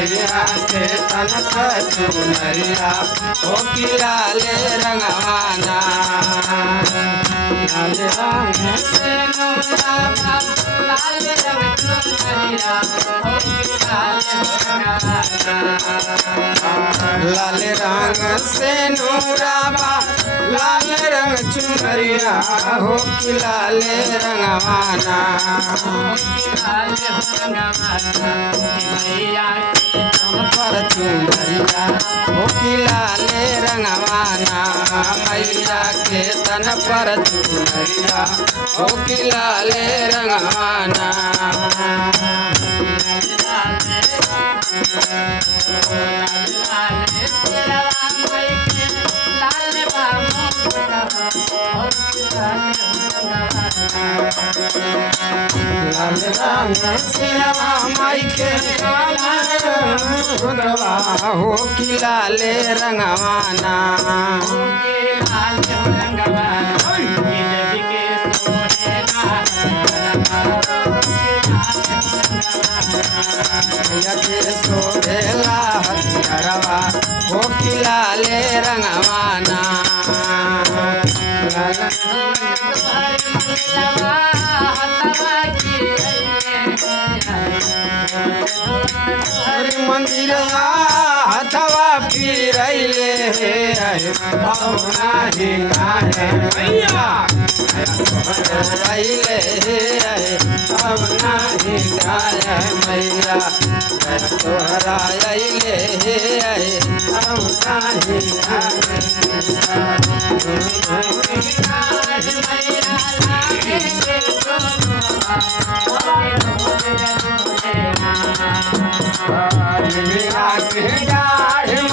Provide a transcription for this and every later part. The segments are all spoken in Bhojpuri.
मैया के तन पर चुनरिया हो कि लाले रंगवाना लाल रंग से नूराबा लाल रंग चुनरिया हो कि लाले रंगवाना लाल रंग से नूराबा लाल रंग चुनरिया हो कि लाले रंगवाना पर चुनरिया हो कि लाले रंगवाना मैया के तन पर चुनरिया हो कि लाले रंगवाना लाल रंग सिरवा माई के हो कि लाले रंगवाना सोहेला हथियारवा हो कि लाले रंगवाना मंदिर हथवा फिरैले मैया मैया तोहरा अइले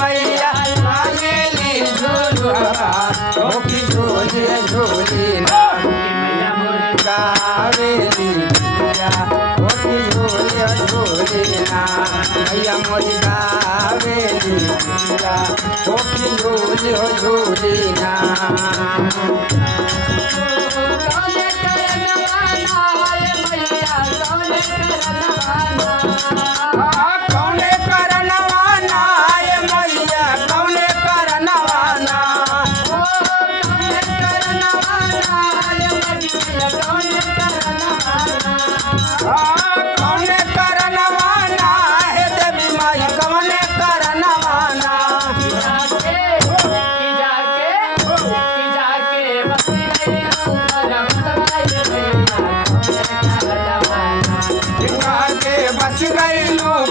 मैया आएली झूलुआ हो कि झूले झूलिना गावेली झूलिया हो कि झूले झूलिना मैया मोरी गावेली झूलिया हो कि झूले झूलिना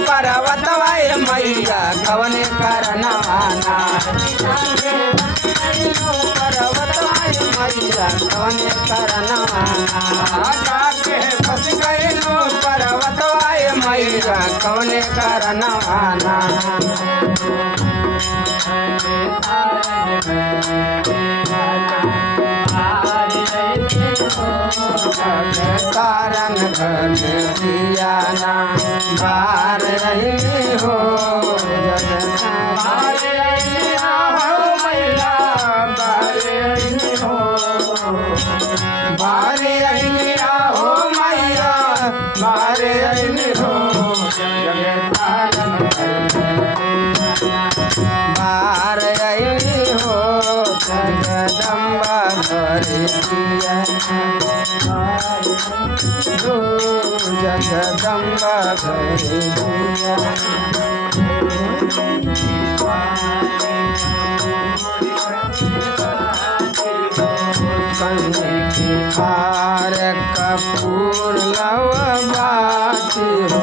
पर्वतवाए मैया कवने करनवाना पर्वतवाए मैया कवने करनवाना जाके बस गइलू पर्वतवाए मैया कवने करनवाना कारण घर दियाना बार रही हो बार मैया बार हो बार हो मैया बार हो बार हो जगदम्बा घरे दिया जगदम्बा घरे दिया हार कपूर लवबाती हो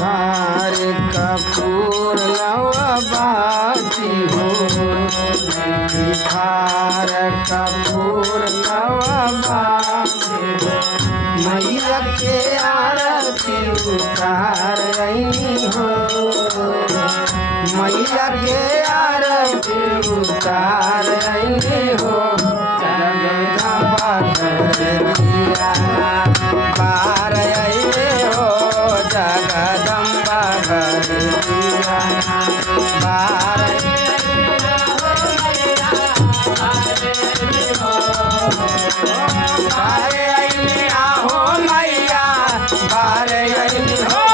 हार कपूर लवबाती हो हार कपूर लवबाती हो मैया के आरती उतार रही हो मैया के आरती उतार रही हो जगदम्बा घरे दियाना बार अइले हो जगदम्बा घरे दियाना बार अइले हो मैया बार अइले हो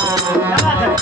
क्या बात है